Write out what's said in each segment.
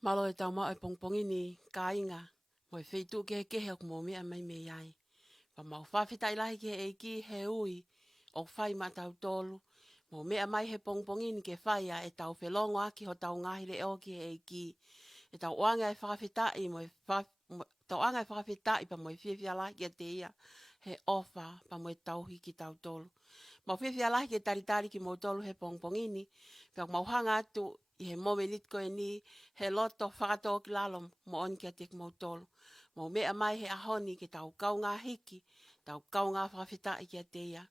Malo e tau mau e pongpongi ni ka inga. Mo e wheitu ke he o mo mea mai me ai. Pa mau whawhita ilahi ke e ki he ui o whai ma tau tolu. Mo mea mai he pongpongi ni ke whaia e tau whelongo aki ho tau ngahi le o ki e ki. E tau oanga e whawhita i mo e tau anga e whawhita i pa mo e whiawhia lahi ke te ia he ofa pa mo e tau hiki tau tolu. Mau whiawhia lahi ke taritari ki mo tolu he pongpongi ni. Pia mau hanga atu i he mowe litko e ni he loto whakato ki lalo mo on kia tek mau tolu. Mau mea mai he ahoni ke tau kau ngā hiki, tau kau ngā whawhita i kia te ia.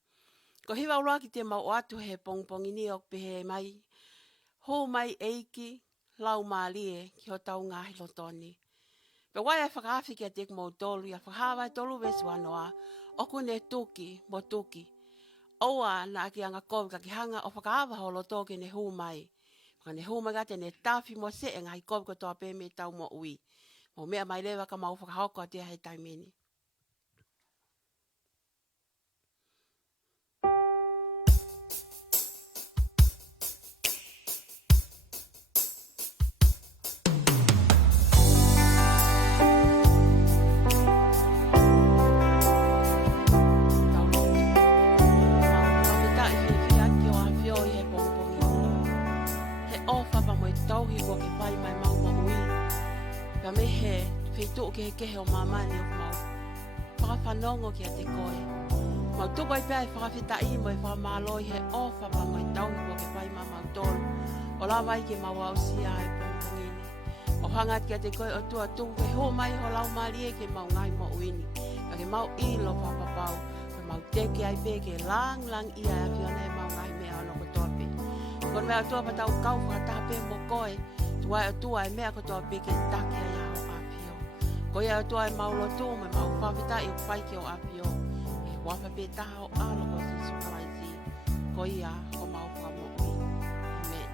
Ko hiwa uloa ki te mau o atu he pongpongi ni o pehe mai, hō mai eiki, lau mālie ki ho tau ngā hilotoni. Pe wai e whakaafi kia tek mau tolu, ia whakaawa e tolu wesu anoa, oku ne tuki, mo tuki. Oa na ki anga kovi ka ki hanga o whakaawa ho loto ke ne hū mai. Ka ne hū mai gate ne tafi mo se e ngai kovi ko toa pe me tau mo ui. Mo mea mai lewa ka mau whakahoko a tia hei taimeni. Tauhi ko ke pai mai mau mo ui. Ka me he wheitu ke he kehe o mamani o mau. Whakawhanongo ki a te koe. Mau tupa i pia e whakawhita i mo e whakamāloi he ofa pa mo e tauhi ko ke pai mai mau tolu. O la mai ke mau au sia e pongpongini. O hangat ki a te koe o tua tu ke ho mai ho lau marie ke mau ngai mo uini. Ka ke mau ilo whakapapau. Ka mau teke ai pe ke lang ia a whione e mau ngai mea ono ko tope. Kon mea tua patau kau whakatape mo koe, tua e tua e mea kotoa peke take ai ao apio. Ko ia tua e maulo tu me mau whawhita i o whaike o apio. E wapa pe taha o alo ko si sukaraisi. Ko ia o mau whakamokui. Amen.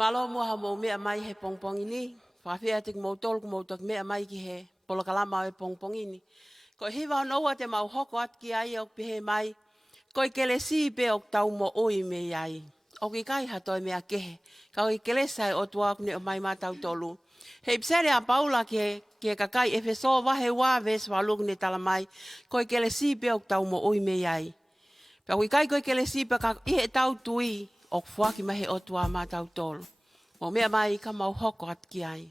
Malo mua ha mo mea mai he pongpong ini. Whawhia te mo tolu mo tok mea mai ki he polokalama e pongpong ini. Ko hiwa noa te mau hoko at ki ai o pihe mai. Ko i kele si pe o tau mo oi me ai. O ki kai hatoi mea kehe. Ka o i kele sai o tuak ne o mai matau tolu. Hei psere a paula ke kakai e feso wahe wā ves waluk ne tala mai. Ko i kele si pe o tau mo oi me ai. Ka o i kai ko i kele si pe ka i he tau tui. O fuaki mahe o tua matau tolu. O mea mai ka mau hoko at ki ai.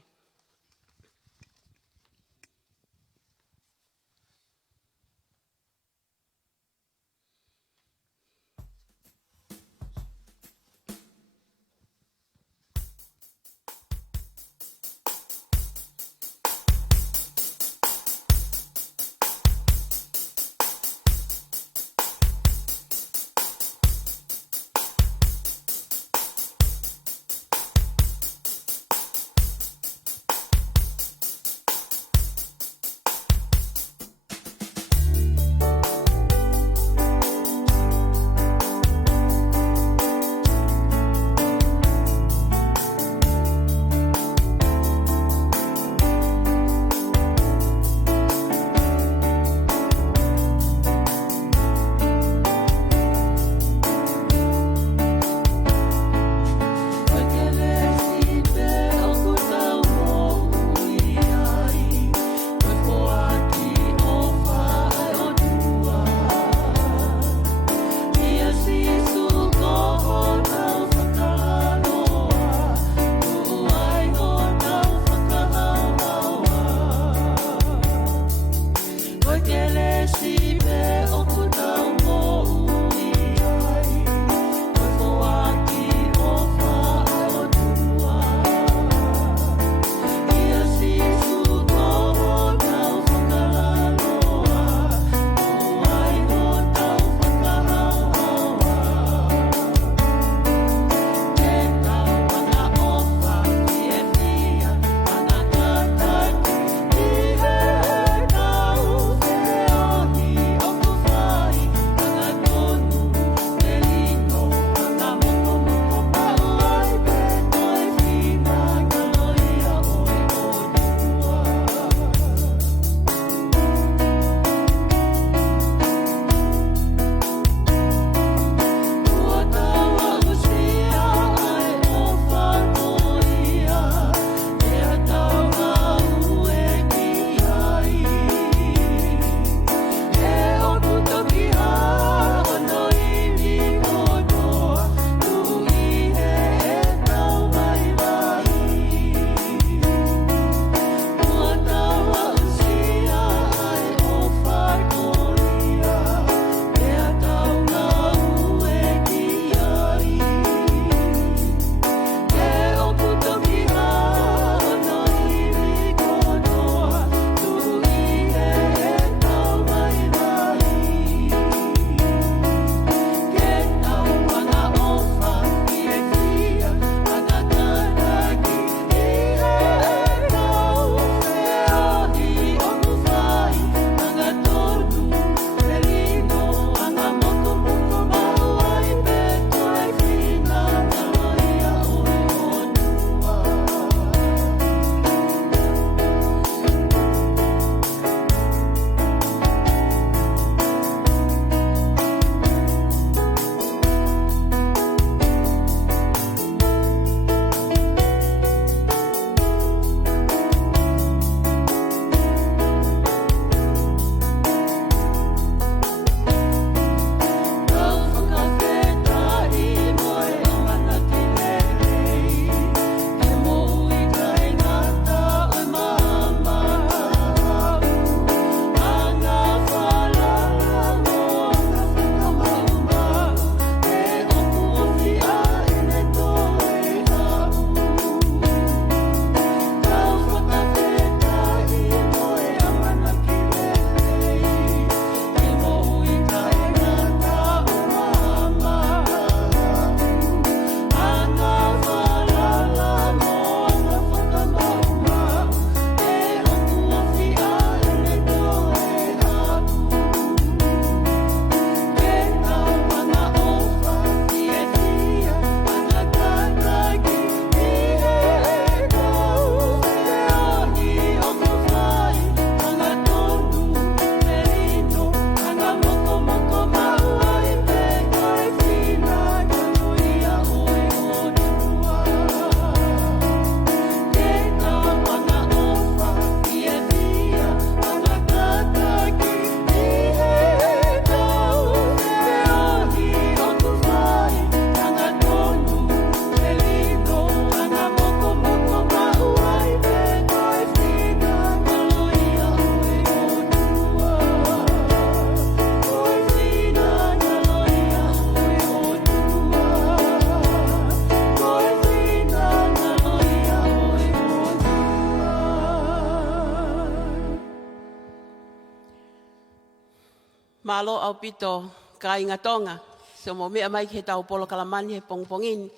Malo au pito ka inga tonga. So mo mea mai ke tau polo kalamani he pongpongini.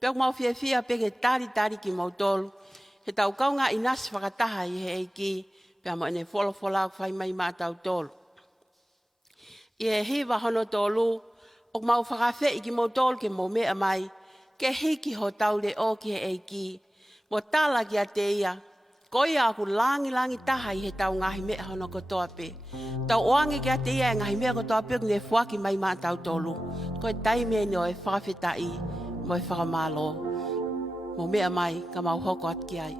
Peok mau fia pe ke tari ki mau tolu. He tau kaunga inas whakataha i he eiki. Pea mo ene fola whai mai maa tau tolu. I he hiwa hono tolu. O mau whakawhe i ki mau tolu ke mau mea mai. Ke hiki ho tau le o ki he eiki. Mo tala ki a te ia. Koia aku langi taha i he tau ngahi mea hono kotoa pe. Tau oange ki a te ia e ngahi mea kotoa pe ne fuaki mai maa tau tolu. Koe taime ni o e whakawhetai mo e whakamalo. Mo mea mai ka mau hoko at ki ai.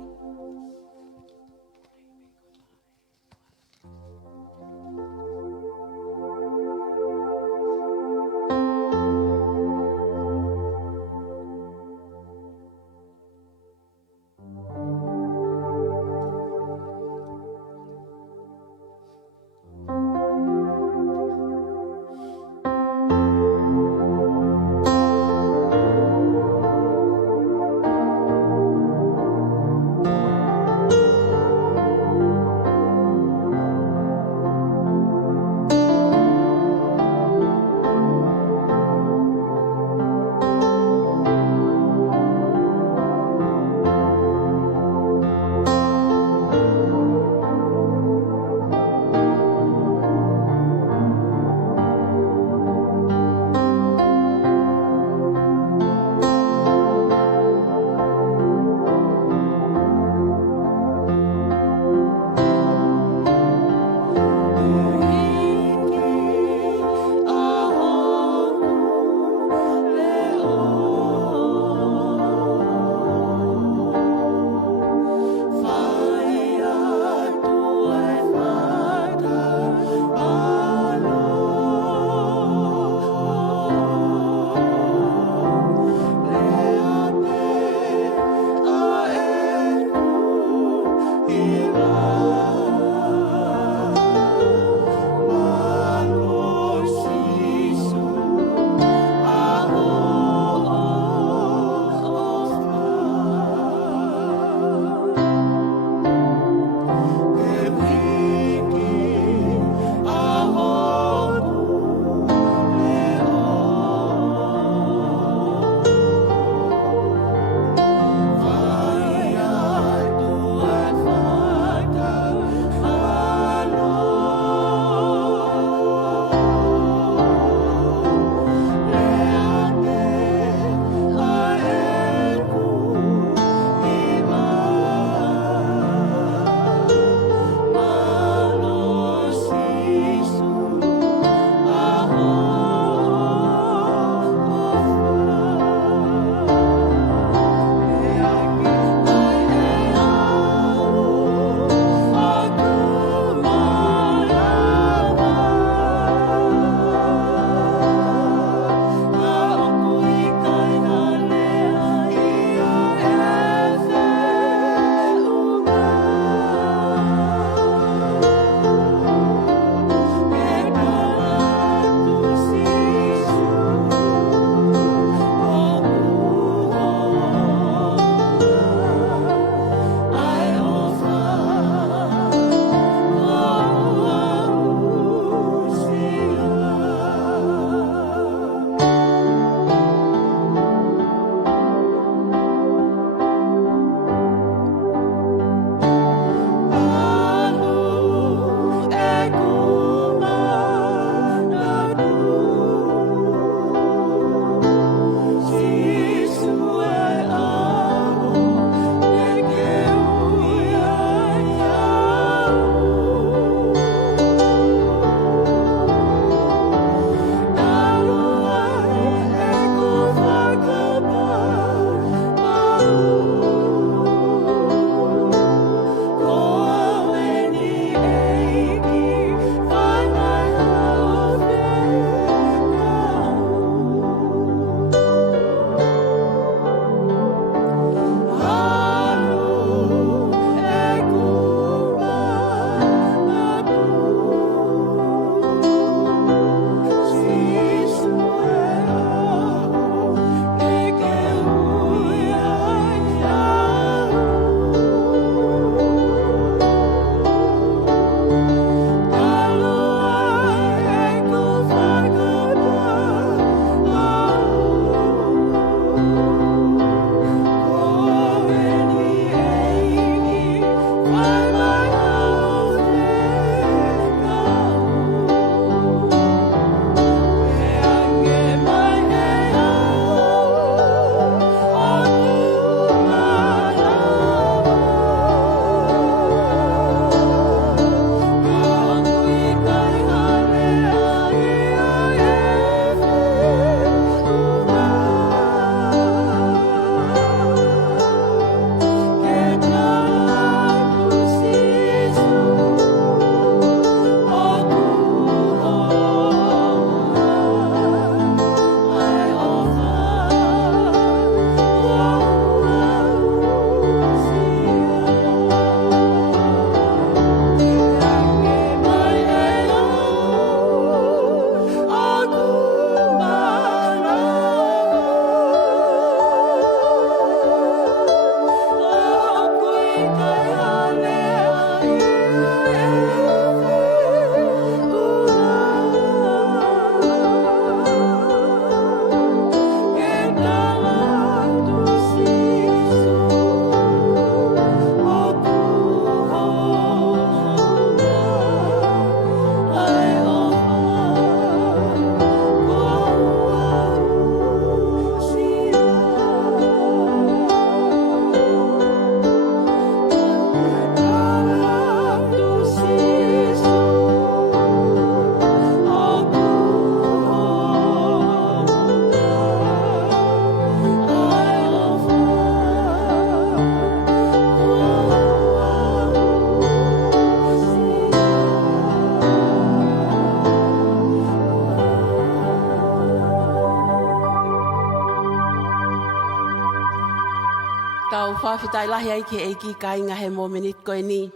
whawhitai lahi ai ke eiki ka inga he mominit koe ni.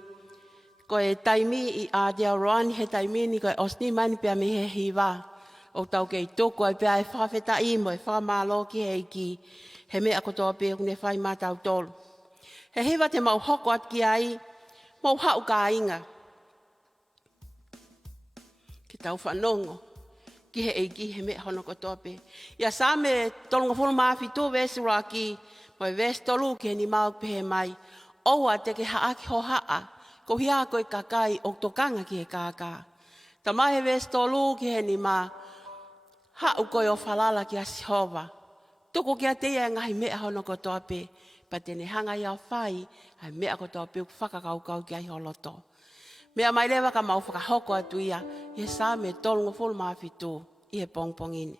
Koe taimi I a dea roani he taimi ni koe osni mani pia me he hiwa. O tau kei toko ai pia e whawhitai mo e whamalo ki he eiki. He mea kotoa pe kune whai mātau tolu. He hiwa te mau hoko at ki ai, mau hau ka inga. Ki tau whanongo. Ki he eiki he mea hono kotoa pe. Ia sa me tolunga whulu maafi tō vesi raki, mo e vesi tolu ki he ni mau pe he mai. Oua te ke haaki ho haa, ko hia koe kakai o tokanga ki he kaka. Ta mai he vesi tolu ki he ni ma, hau koe o whalala ki a Sihova. Toko kia te ia ngahi mea hono kotoa pe, pa tene hanga ia whai, hai mea kotoa pe whakakaukau ki ai holoto. Mea mai lewa ka mau whakahoko atu ia, ia sa me tolunga whulu maafi tō, I he pongpongini.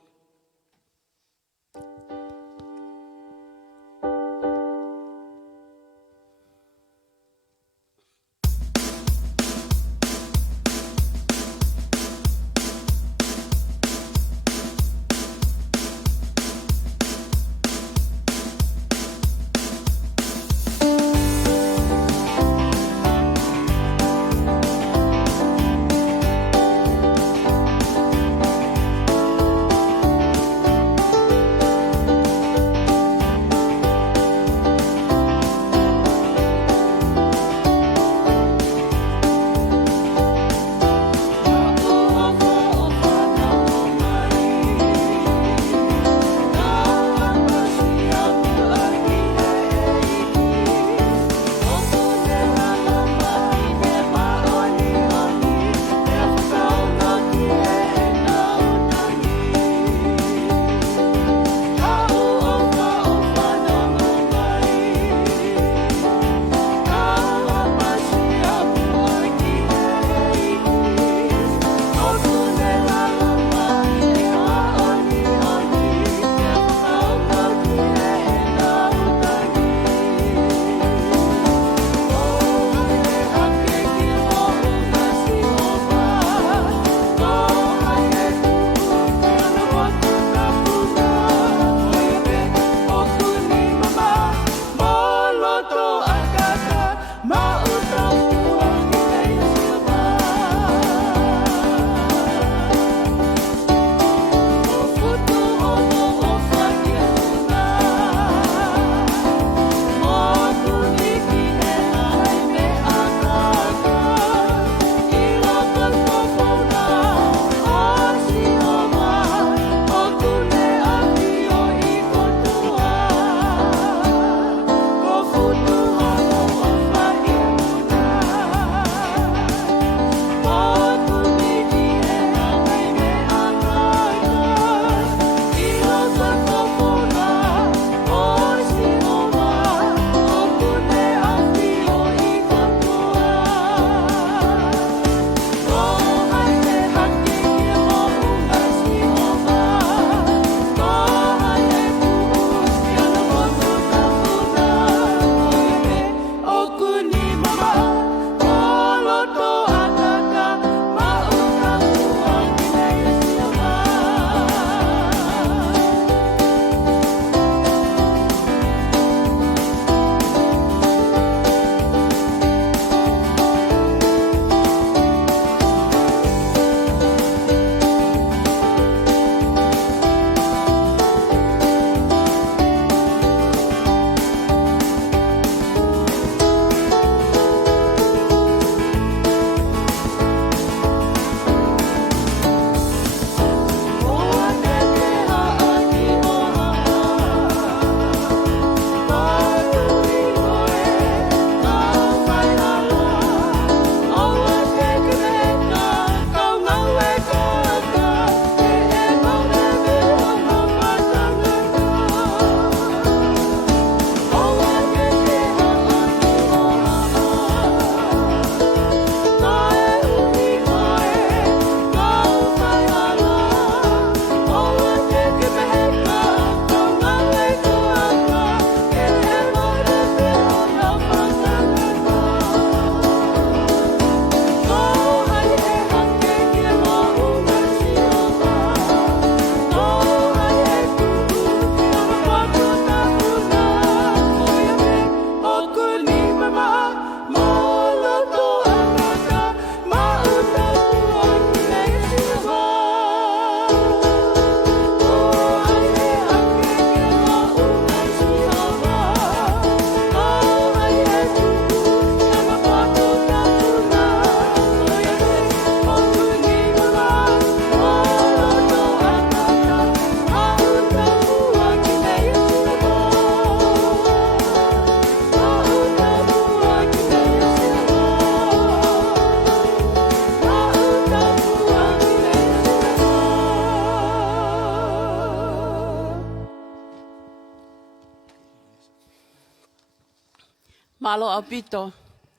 malo au pito.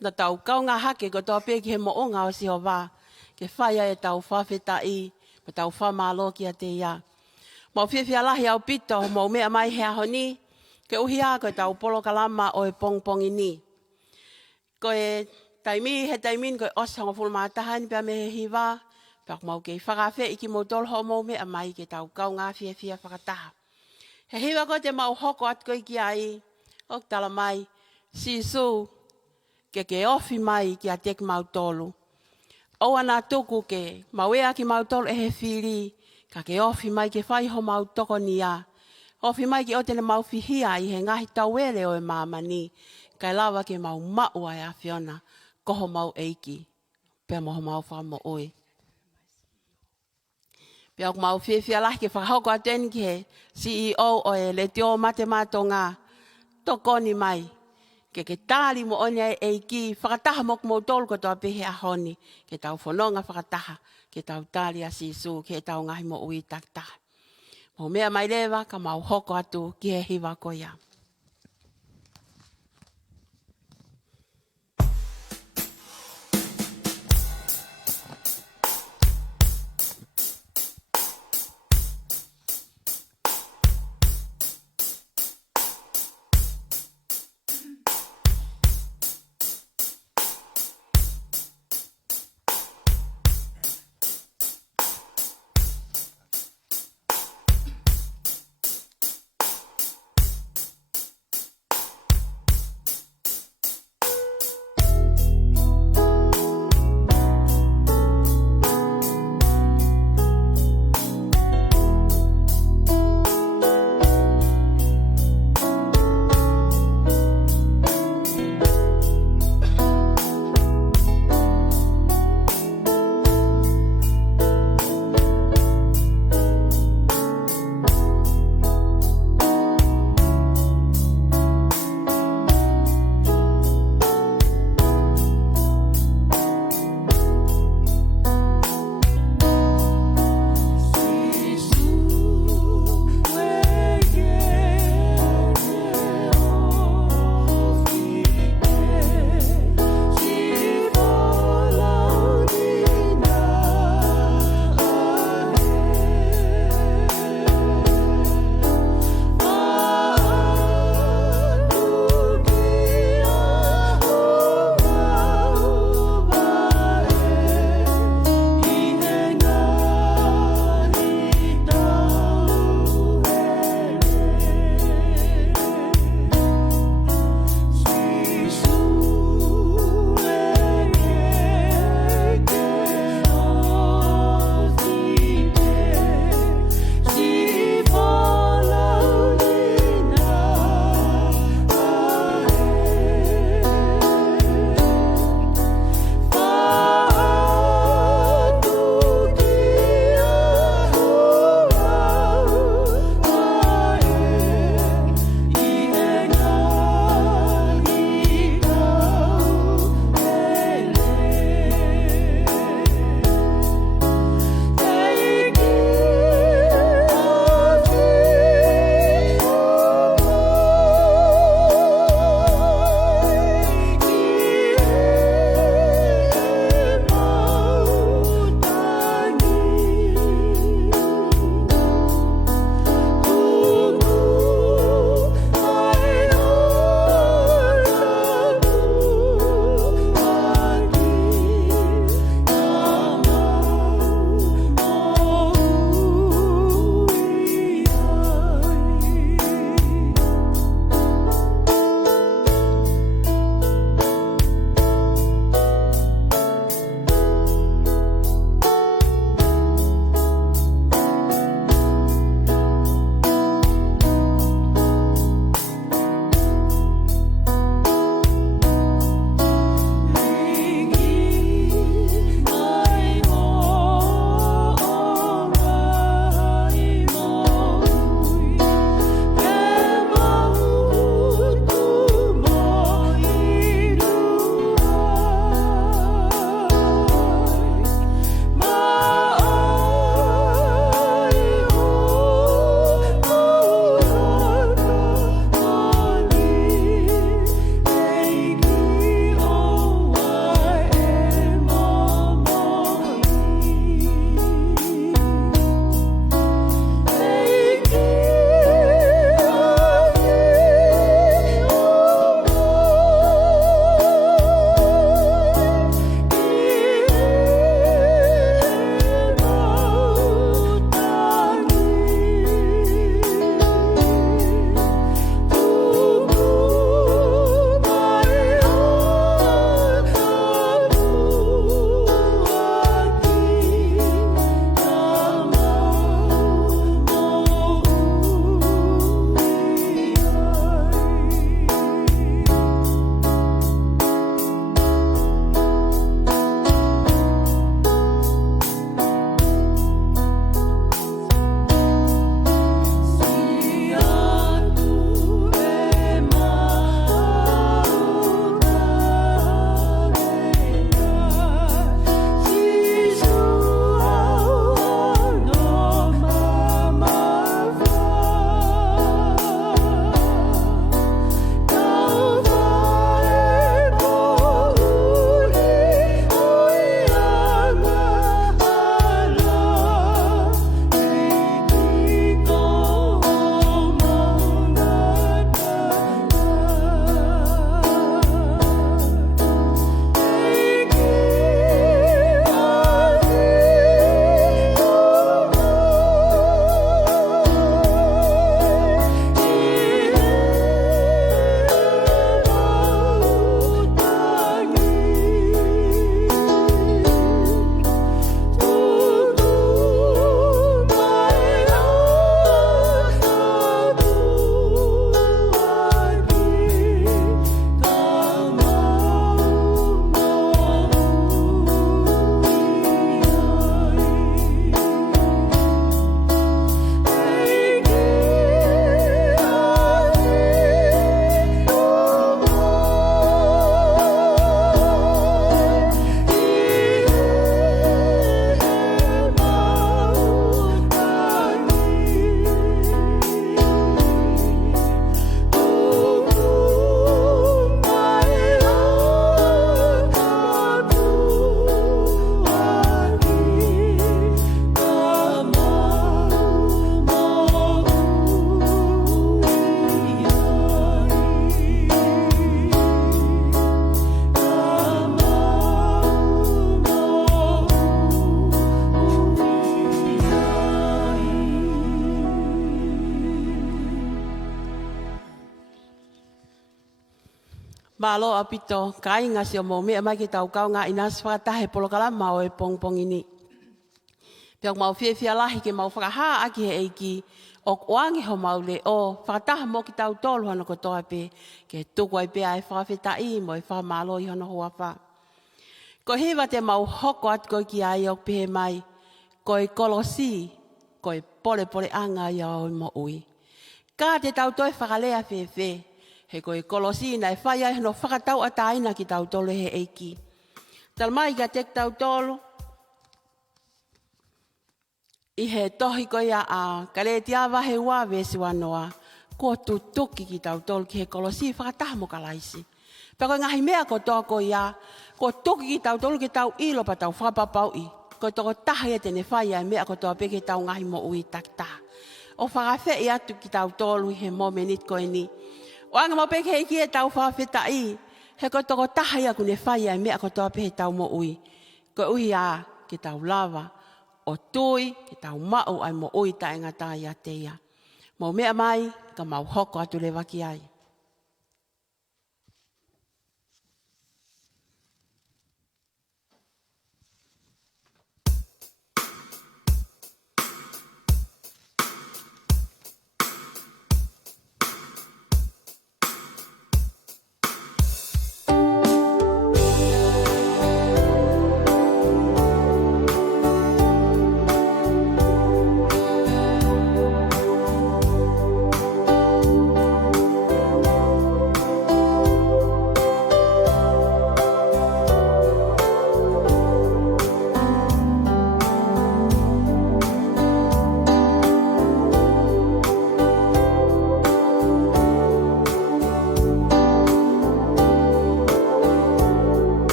Na tau kau ngā hake ko tō pē ki he mo o ngā o si o wā. Ke whaia e tau whawheta i. Ma tau whamalo ki a te ia. Mau whiawhia lahi au pito. Mau mea mai hea honi. Ke uhi a koe tau polo kalama o e pongpongi ni. Koe taimi he taimin koe osongo fulmataha ni pia me he hiwa. Pak mau kei whakawhe iki mo tol ho mau mea mai ke tau kau ngā whiawhia whakataha. He hiwa ko te mau hoko at koe ki ai. Ok tala mai. Sisu. Ke ofi mai ki a tek mau tolu. O ana tuku ke mawea ki mau tolu e he whiri. Ka ke ofi mai ke whai ho mau toko ni a. Ofi mai ki o tene mau whihia i he ngahi tauele o e mamani. Kai lawa ke mau maua e a Fiona. Koho mau eiki. Pea moho mau whamo oi. Pea ok mau whiwhia lahi ke whakahoko ateni ki he CEO o e le teo matematonga. Tokoni mai. Ke tāli mo onia e ki whakataha mok mo tolu ko tō pehe a honi. Ke tau whanonga whakataha. Ke tau tāli a sisu. Ke tau ngahi mo ui taktaha. Mo mea mai lewa ka mau hoko atu ki he hiwa ko ia. Malo apito, kai nga si o mo mea mai ki tau kau ngā inas whakatahe polokala mau e pongpong ini. Piak mau whiawhia lahi ke mau whakaha aki he eiki, o oangi ho mau le o, whakataha mo ki tau tolu hana kotoa pe, ke tuku ai pe ai whawhetai mo e whamalo i hana hoa wha. Ko hewa te mau hoko at koe ki ai o pehe mai, koe kolosi, koe pole pole anga i au mo ui. Ka te tau toi whakalea whewhe, he koe kolosi na e whai ai hano whakatau ataina ki tau tolu he eiki. Tal mai ka tek tau tolu, i he tohi koe a kare te awa he wā vesi wanoa, ko tu tuki ki tau tolu ki he kolosi whakataha mo kalaisi. Pako ngahi mea ko toa ko ia, ko tuki ki tau tolu ki tau ilo pa tau whapapau i. Ko toko taha ia tene whai ai mea ko toa pe ki tau ngahi mo ui takta. O whakawhe i atu ki tau tolu he momenit koe ni. O anga mo pe ki ki e tau whawheta i, he ko toko taha ia kune whai ai mea ko toa pe he tau mo ui. Ko uhi a ki tau lava, o tui ki tau mau ai mo ui ta ingata ia te ia. Mo mea mai, ka mau hoko atu le waki ai.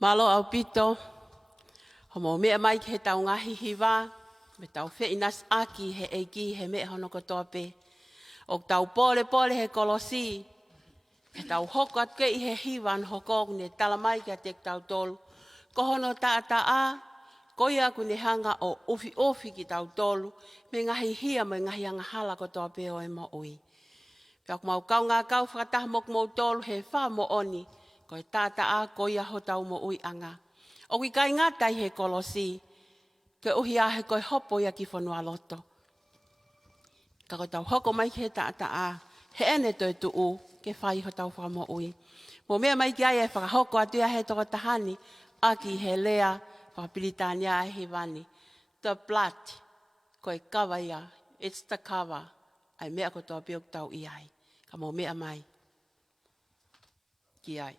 Malo au pito, homo mea mai ke he tau ngahi hiwa, me tau whiinas aki he eiki he mea hono kotoa pe. O tau pole pole he kolosi, he tau hoko atu kei he hiwan hoko ne tala mai ke te tau tolu. Ko hono ta a, koia ku ne hanga o ufi ufi ki tau tolu, me ngahi hia me ngahi anga hala kotoa pe o e mo ui. Pea ku mau kau ngā kau whakataha mok mo tolu he wha mo oni, ko e tata a koia ho tau mo ui anga. O ki kai ngatai he kolosi, ke uhi a he koe hopo ia ki whanua loto. Ka ko tau hoko mai ki he tata a, he ene toi tu u, ke whai ho tau wha mo ui. Mo mea mai ki ai e whakahoko atu ia he toko tahani, aki he lea, whakapiritania e he wani. The blood, koe kawa ia, it's the cover, ai mea ko toa piok tau i ai. Ka mo mea mai, ki ai.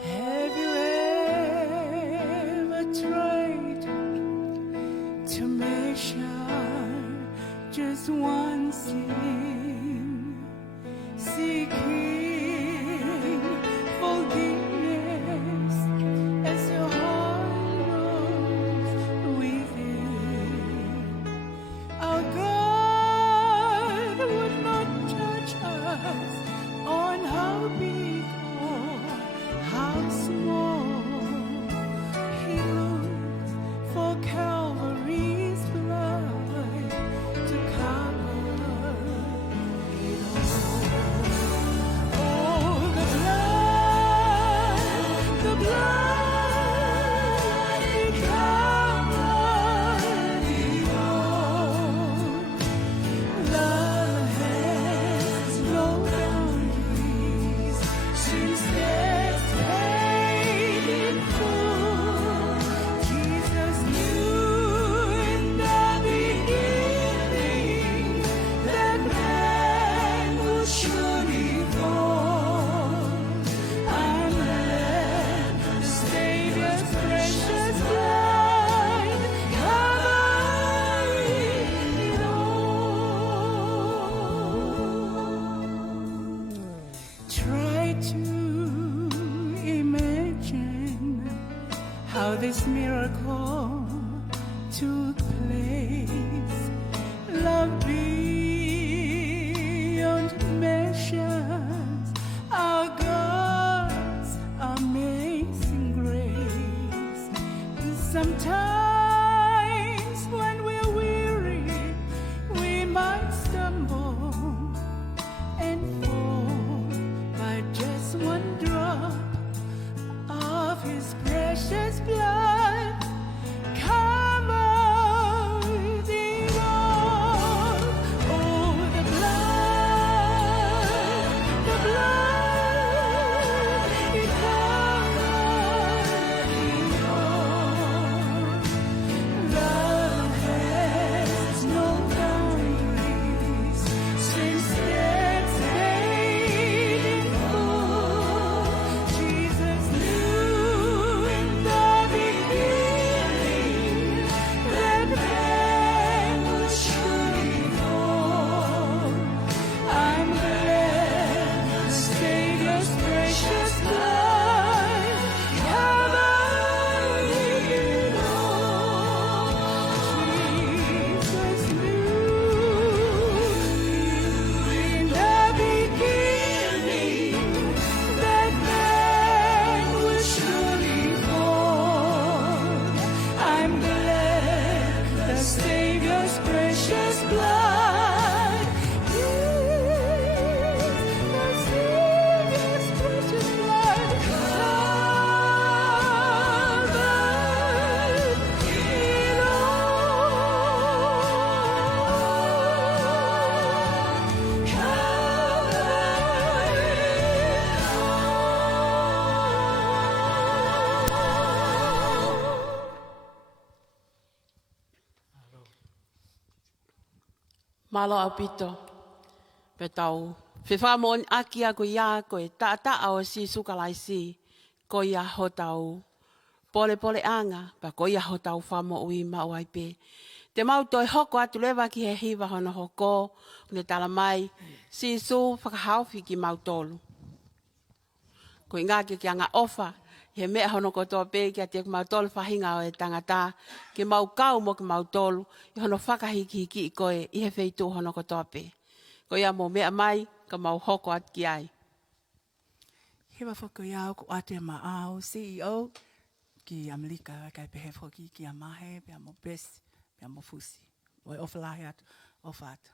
Have you ever tried to measure just one sin, seeking forgiveness as your heart grows within? Our God would not judge us on how big or how small. He looks for Calvary's blood to cover it all. Oh, the blood, it covered it all. Love has no boundaries since death paid in full. Jesus knew in the beginning that man would surely fall. I'm glad the Savior's precious blood covered it all. Try to imagine how this miracle took place. Love beyond measures, our God's amazing grace. Sometimes when we're weary, we might stumble and fall, by just one drop of His precious blood covered it all. Oh, the blood, it covered it all. Malo au pito. Pe tau. Whiwha mo aki a koe ia koe ta o si sukalai si. Ko ia ho tau. Pole anga. Pa ko ia ho tau whamo ui mau ai pe. Te mau toi hoko atu lewa ki he hiwa hono hoko. Ne tala mai. Si su whakahauwhi ki mau tolu. Ko i ngā ki anga ofa. He mea hono kotoa pē ki a te mau tolu whahinga o e tangata. Ki mau kau mo ki mau tolu. I hono whakahiki hiki i koe. I he wheitu hono kotoa pē. Ko ia mo mea mai. Ka mau hoko at ki ai. Hewa whako iau ko ate maau CEO ki Amerika kai pehe whoki ki a mahe, pia mo besi, pia mo fusi. Oi ofalahi atu, ofa atu.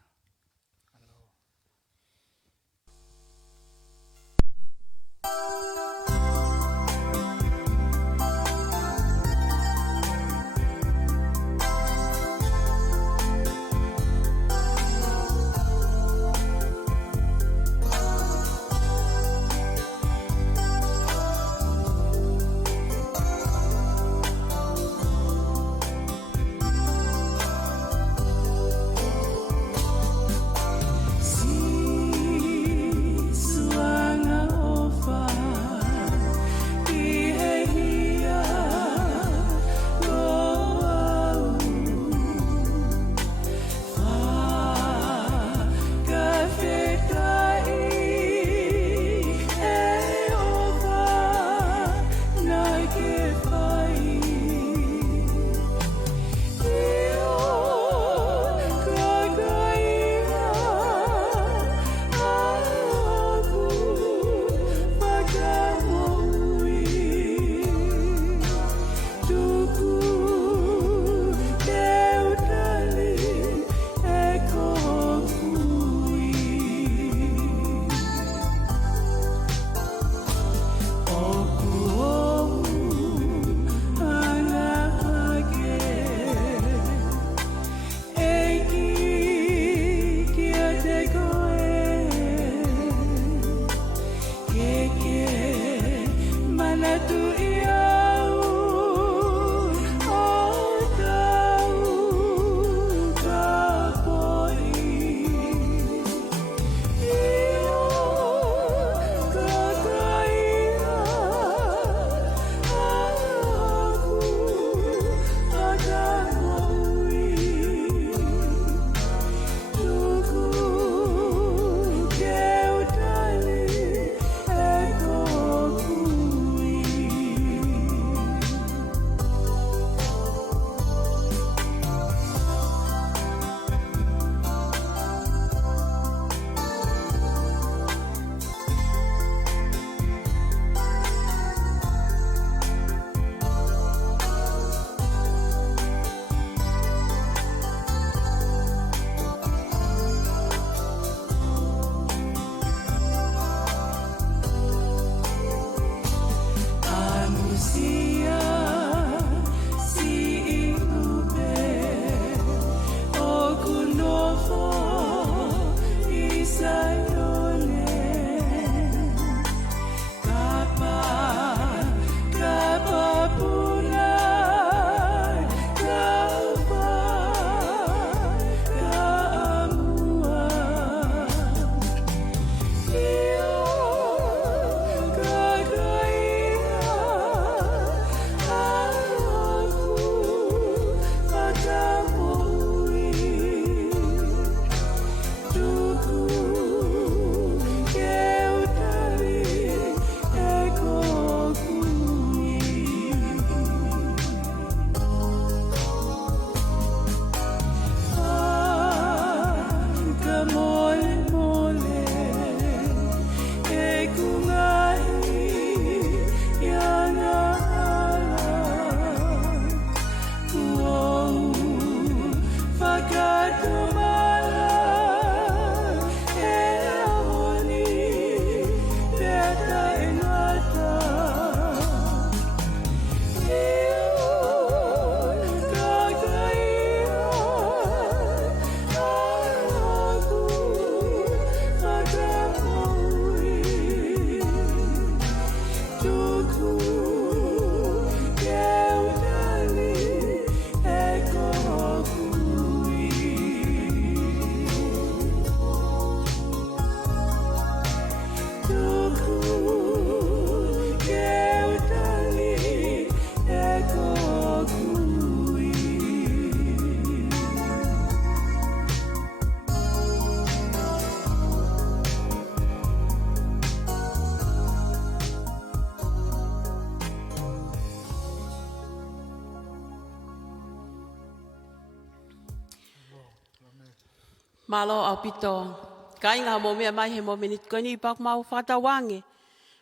Malo au pito. Ka inga mo mea mai he mo minit koni pak mau whatawange.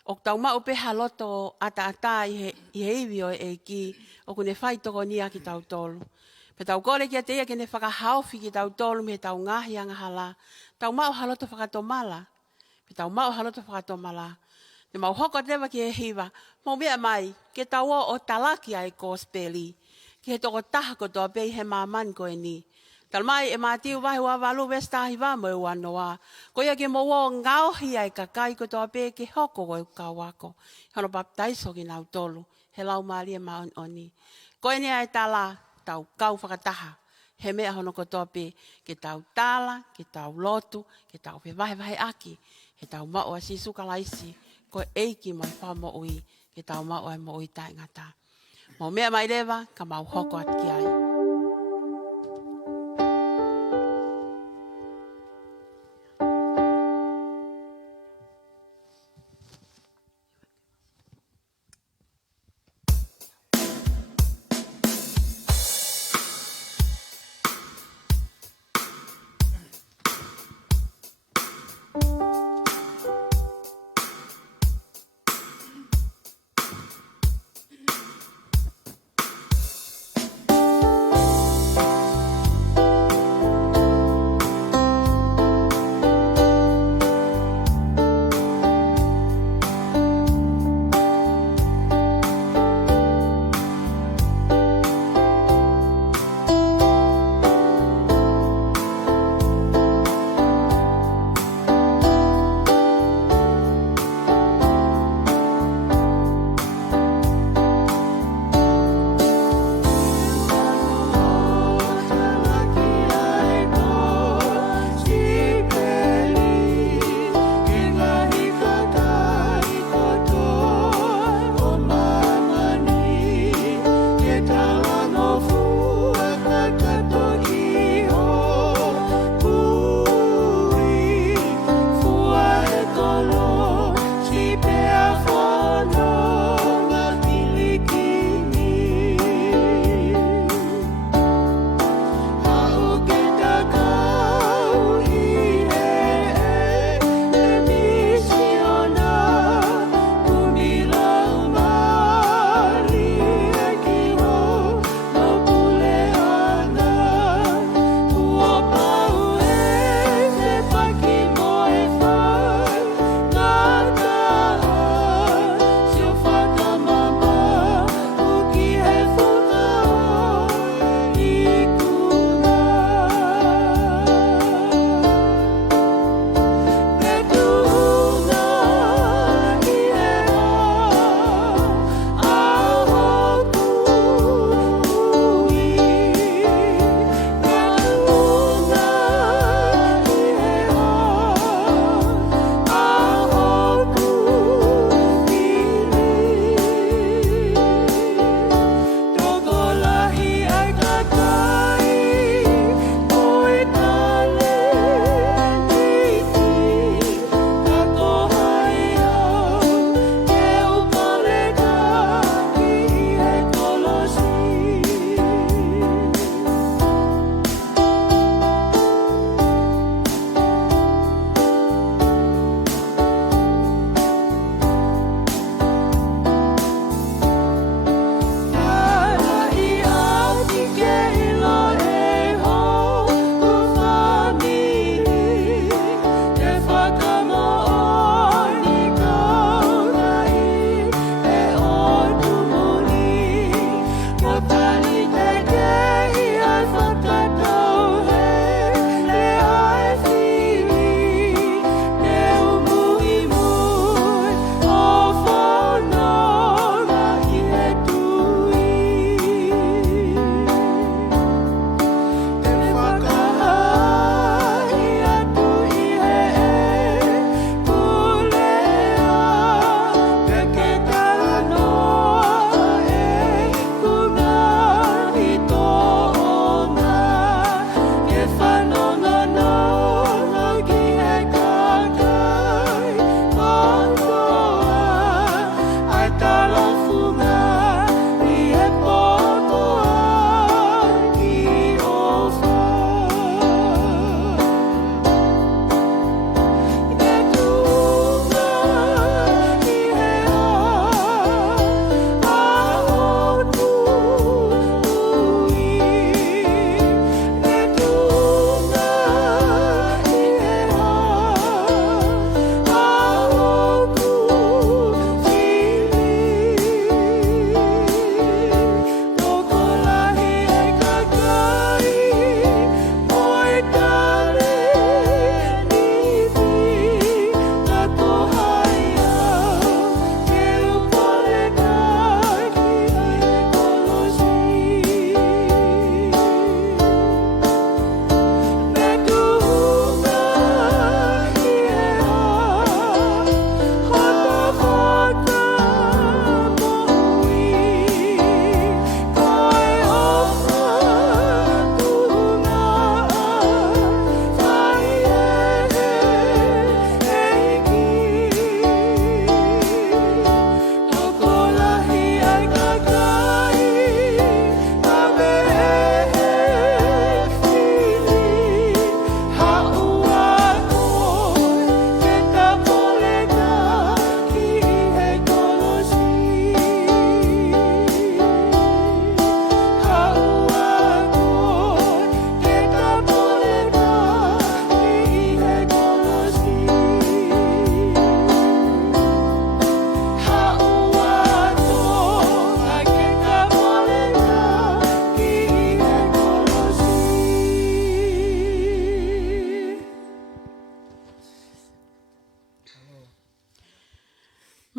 O tau mau pe haloto ata i he iwi o e ki o kune whai toko ni aki tau tolu. Pe tau kore kia te ia kene whakahauwhi ki tau tolu me tau ngahi anga hala. Tau mau haloto whakatomala. Pe tau mau haloto whakatomala. Ne mau hoko tewa ki he hiwa. Mo mea mai, ke tau o talaki ai kōspeli. Ki he toko taha ko toa pei he māman ko e ni. Tal mai e mātiu wahi wa walu westahi wa mo e wanoa. Ko ia ke mo o ngauhi ai kakai ko toa pe ke hoko ko e kawako. Hano baptaiso ki nau tolu. He lau maari e maon oni. Ko e ni ai tala tau kau whakataha. He mea hono ko toa pe ke tau tala, ke tau lotu, ke tau pe wahi aki. He tau mao a sisu kalaisi. Ko eiki mai wha mo ui. Ke tau mao ai mo ui tai ngata. Mo mea mai rewa ka mau hoko at ki ai.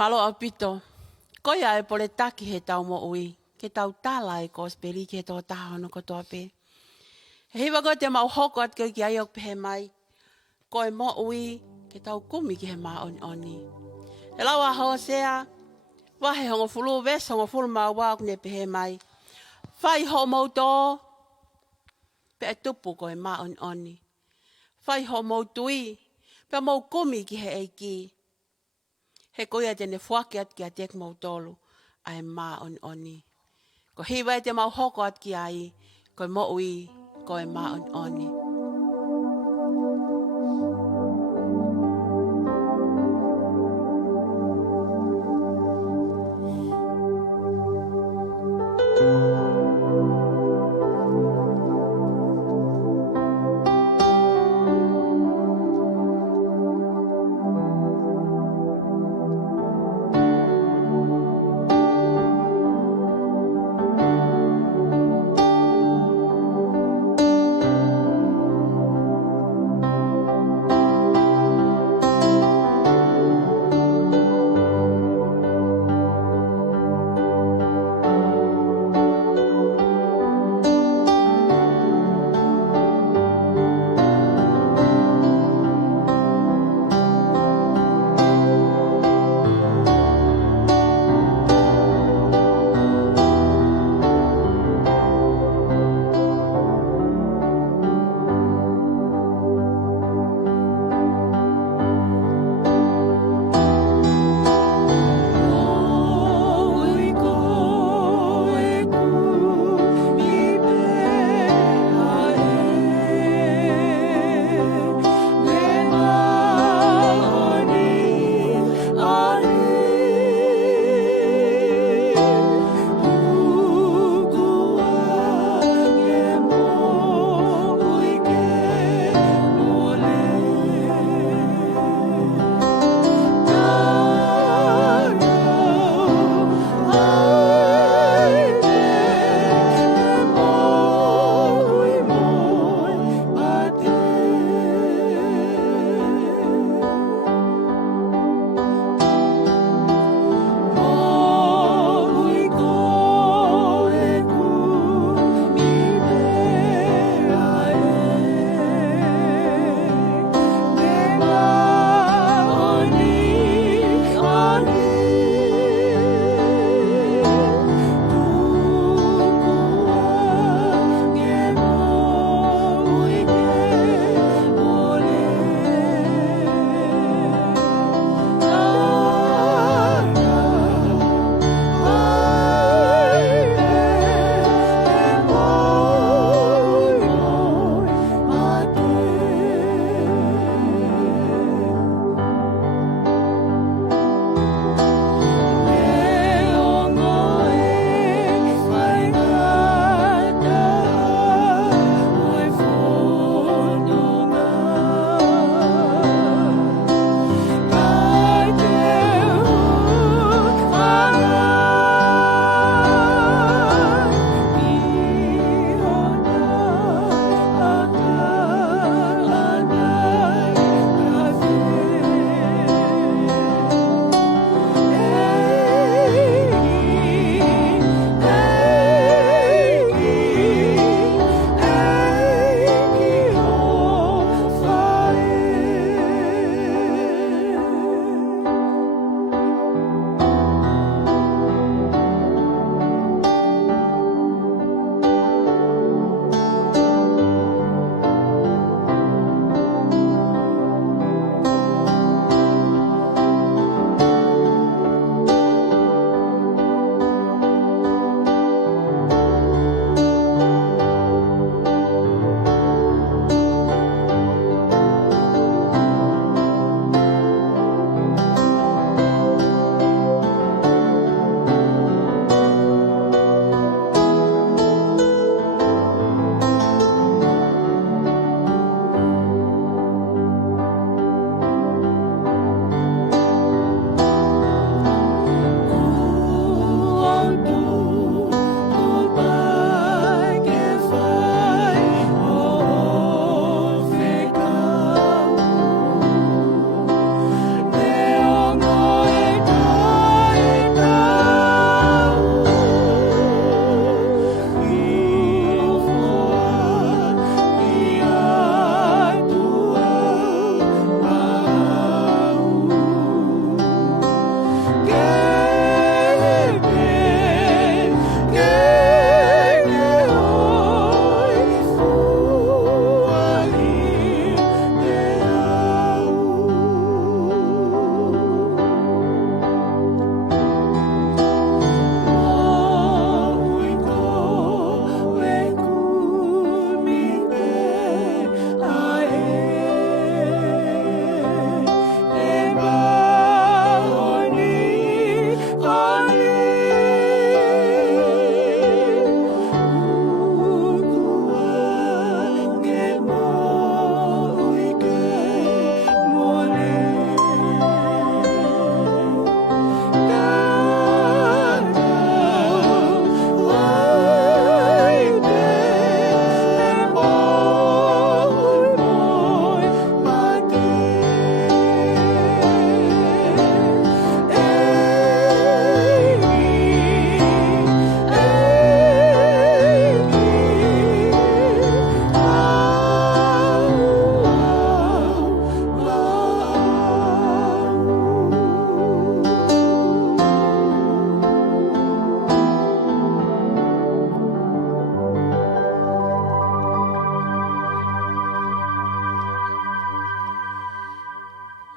Malo au pito. Koia e pole taki he tau mo ui. Ke tau tala e ko speri ke tō taha no ko tō pe. He hiwa ko te mau hoko at koe ki ai ok pehe mai. Ko e mo ui ke tau kumi ki he maa oni. He lawa hoa sea. Wahe hongo fulu ves, hongo fulu maa wak ne pehe mai. Whai ho mau tō. Pe e tupu ko e maa oni. Whai ho mau tui. Pe mau kumi ki he eiki. He koia tene whake at ki a tek mau tolu. Ai maa oni. Ko hiwa e te mau hoko at ki ai. Ko e mo ui. Ko e maa oni.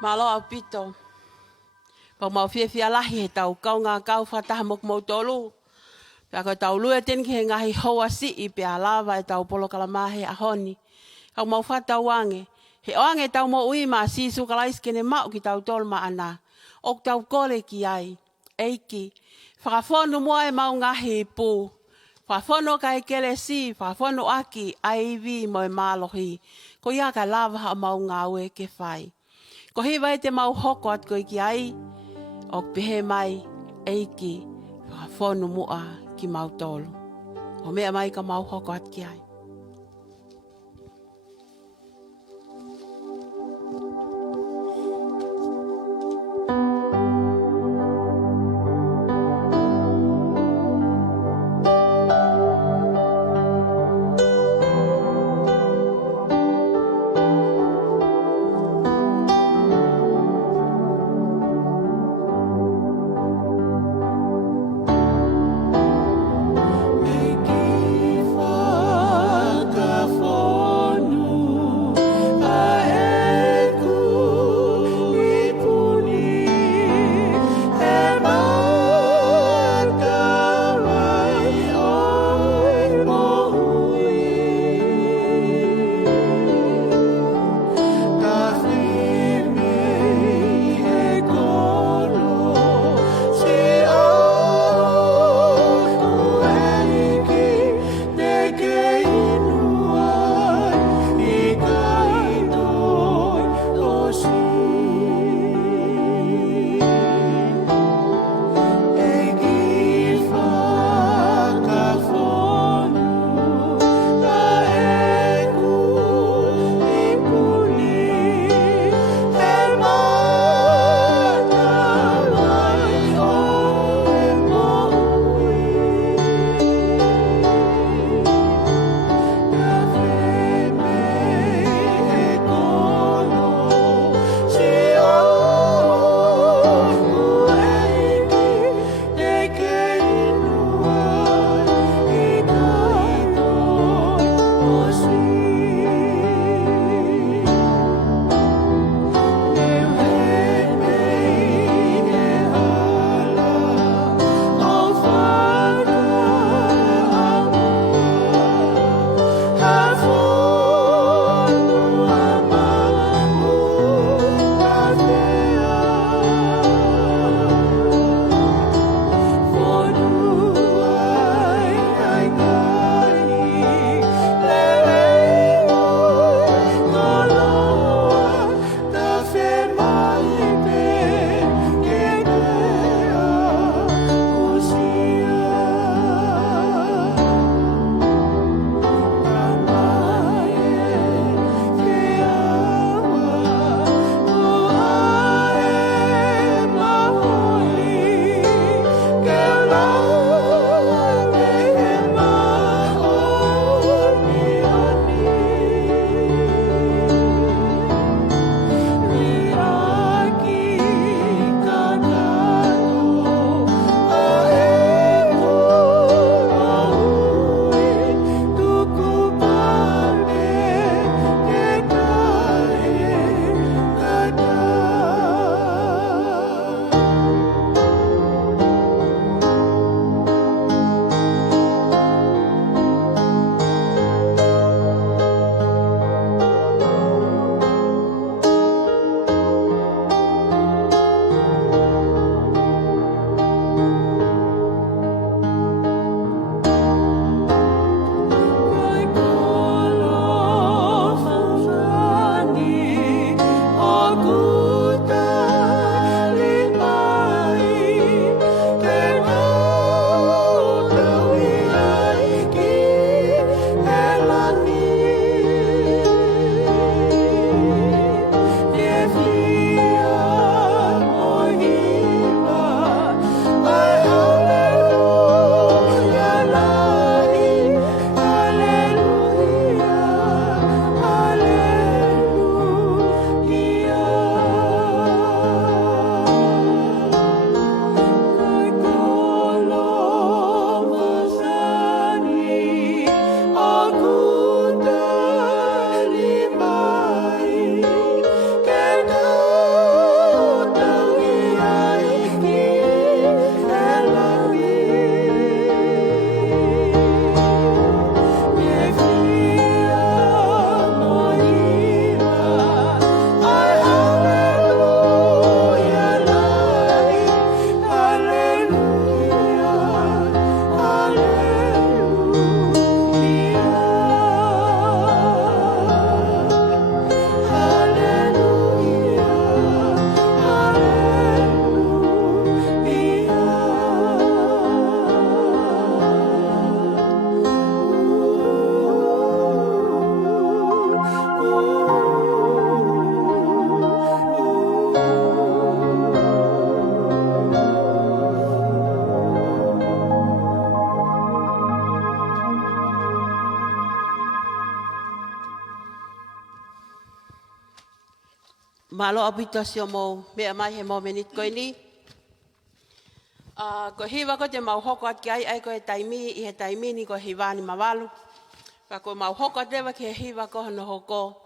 Malo au pito. Pa mau fia lahi he tau kau ngā kau whataha mok mau tolu. Pea koe tau lua ten ki he ngahi hoa si I pea lava e tau polo kalamahe a honi. Kau mau whata wange. He oange tau mo ui ma sisu kalais kene mau ki tau tolu ma ana. Ok tau kore ki ai. Eiki. Whakawhonu mua e mau ngahi pū. Whawhonu ka e kele si. Whawhonu aki aivi mo e malohi. Ko ia ka lava ha mau ngā ue ke whai. Ko hiwa e te mau hoko at koe ki ai. Ok pehe mai. Eiki. Whakawhonu mua ki mau tolu. O mea mai ka mau hoko at ki ai. Make it for Malo apita sio mo me mai he mo menit ko ni. Ko hiwa ko te mau hoko at kai ai ko e taimi I he taimi ni ko hiwa ni mawalu. Ka ko mau hoko te wa ke hiwa ko no hoko.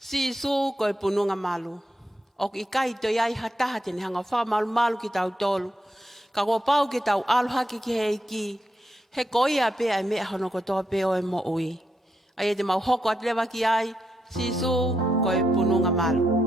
Si su ko e pununga malu. O ki kai to iai hataha te ne hanga wha malu malu ki tau tolu. Ka ko pau ki tau alu haki ki he iki. He koi a pe ai mea hono ko toa pe o e mo ui. Ai e te mau hoko at lewa ki ai. Si su ko e pununga malu.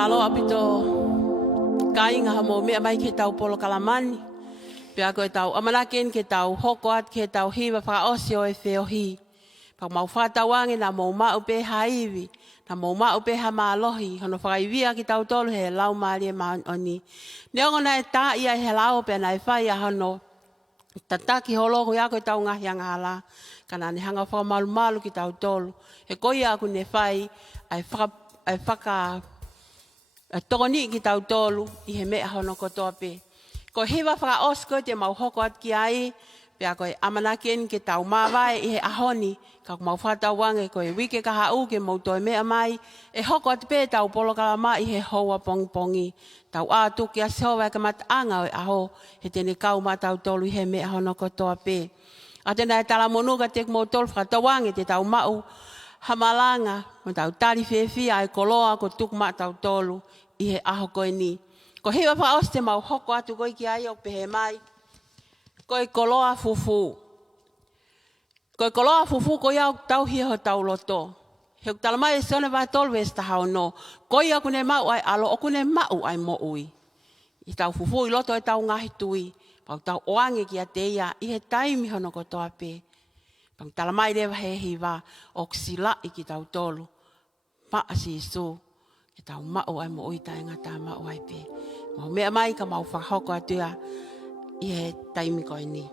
Malo apito kainga hamo mea mai ke tau polo kalamani. Pea koe tau amanaken ke tau hoko at ke tau hiwa whakaosio e whiohi. Pag mau whatawangi na mau mau pe haiwi. Na mau mau pe ha malohi. Hono whakaiwia ki tau tolu he lau maari e maoni. Neongo na e tā ia he lau pe na e whai a hono. Tataki holoko ia koe tau ngahi angala. Kana ne hanga whakamalu malu ki tau tolu. He koi aku ne whai ai whaka tokoni ki tau tolu i he mea hono kotoa pe. Ko hiwa whakaosko te mau hoko at ki ai, pea koe amanaken ke tau mawai i he ahoni, ka mau whatau wange koe wike ka hau ke mau toi mea mai, e hoko at pe tau polo kalama i he hoa pongi. Tau ātu ki a sehowa ka mataanga o aho, he tene kau matau tolu i he mea hono kotoa pe. A tena e tala monuka te mo tolu whakatau wange te tau mau, hamalanga, mo tau tari whiwhia e koloa ko tuk matau tolu i he aho koe ni. Ko hiwa whaos te mau hoko atu koe ki ai o pehe mai. Koe koloa fufu. Koe koloa fufu ko iau tau hia ho tau loto. He tala mai e seone vai tolu e sta hao no. Koe aku ne mau ai alo, oku ne mau ai mo ui. I tau fufu i loto e tau ngahi tui. Pau tau oange ki a te ia i he taimi hono kotoa pe. Pang tala mai rewa he hiwa o ksila i ki tau tolu. Paa si isu. E tau mau ai mo ui tae ngata mau ai pe. Mau mea mai ka mau whakahoko atua i he taimi koe ni.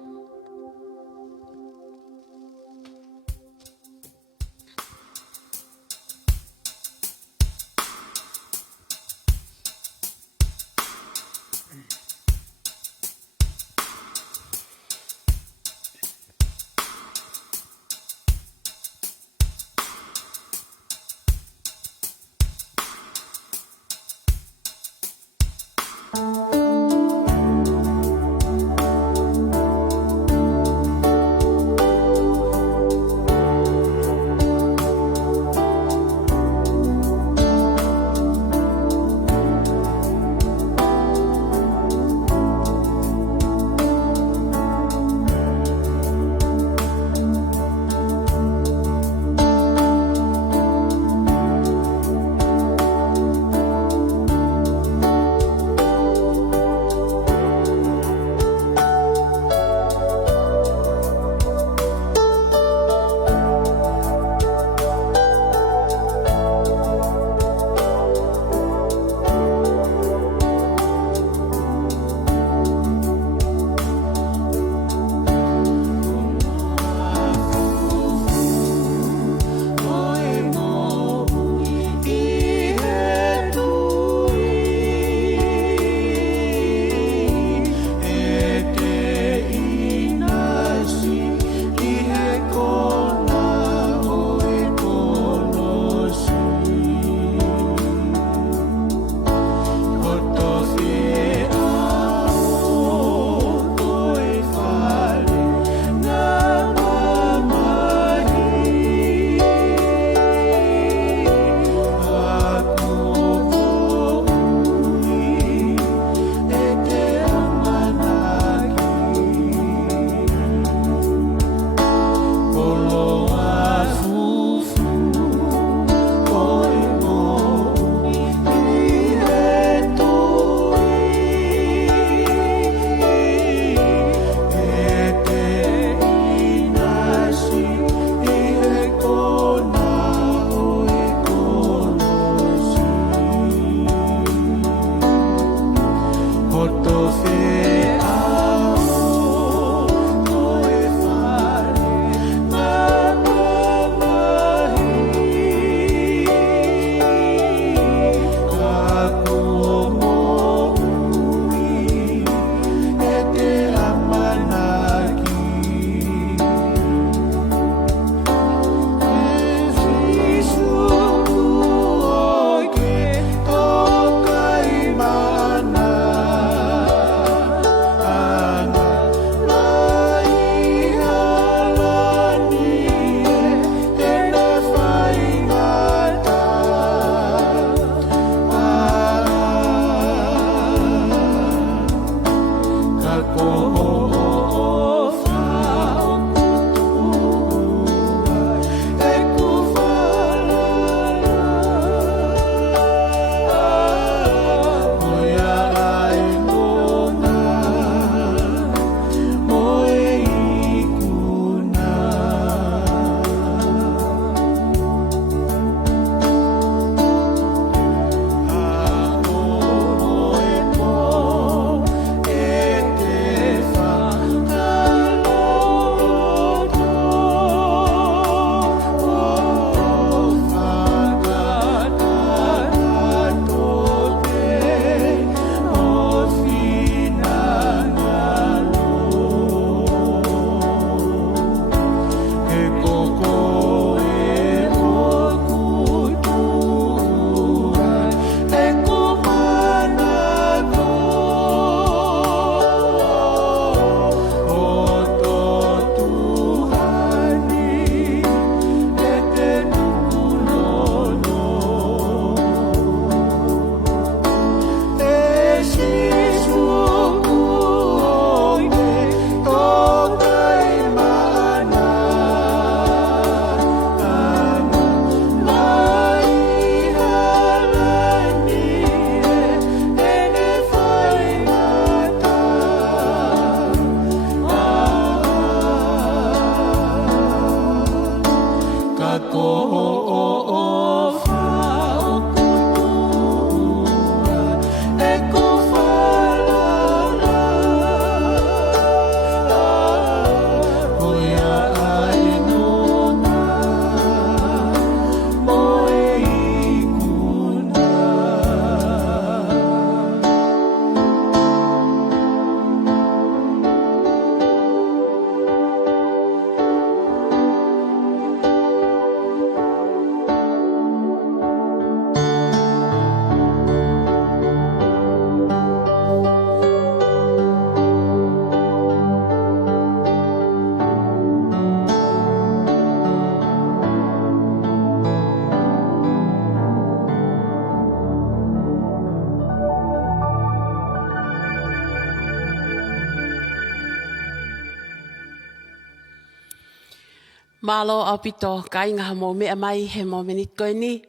Malo au pito kai ngā mo mea mai he mo menit koe ni.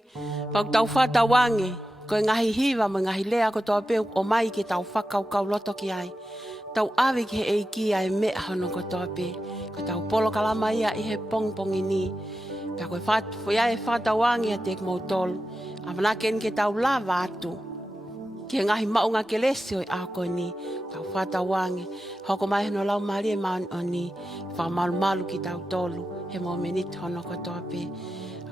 Pau tau whata wange, koe ngahi hiwa mo ngahi lea ko toa peu o mai ke tau whakau kau loto ki ai. Tau awe ki he eiki ai mea hono ko toa pe. Ko tau polo kalama ia i he pong pongi ni. Ka koe whai e whata wange a tek mo tolu. A wanaken ke tau lava atu. Ki ngahi maunga ke lesi oi a koe ni. Tau whata wange. Hoko mai hono lau mari e maun o ni. Whamalu malu ki tau tolu. He mo menit hono ko toa pe.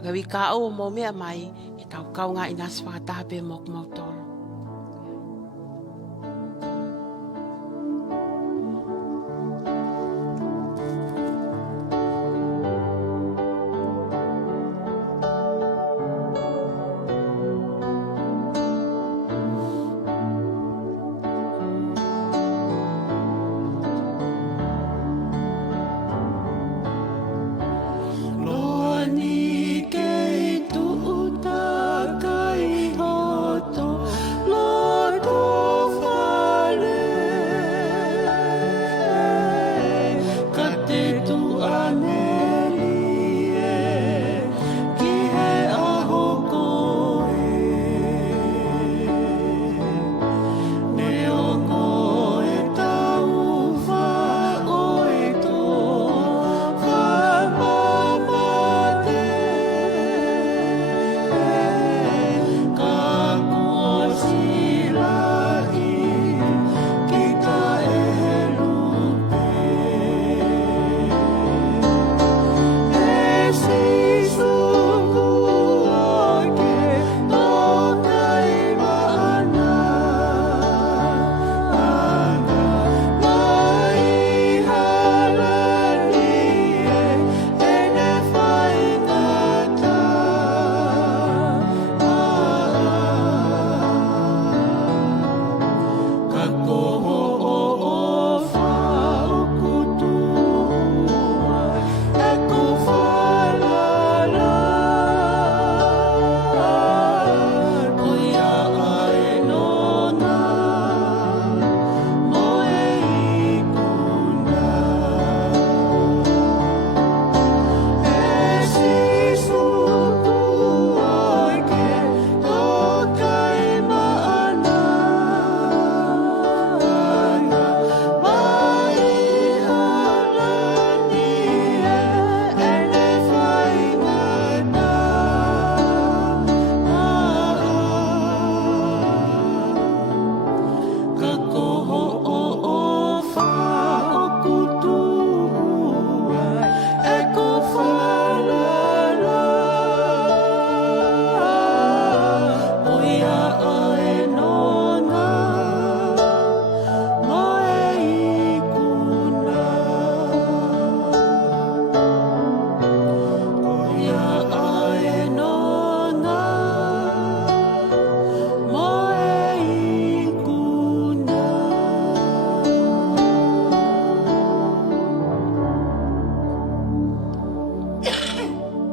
Aga wi ka o mo mea mai. E tau kaunga inas whakataha pe mok mo tolu.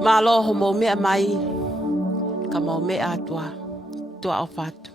Malo ho mo mea mai. Ka mo mea tua o whatu.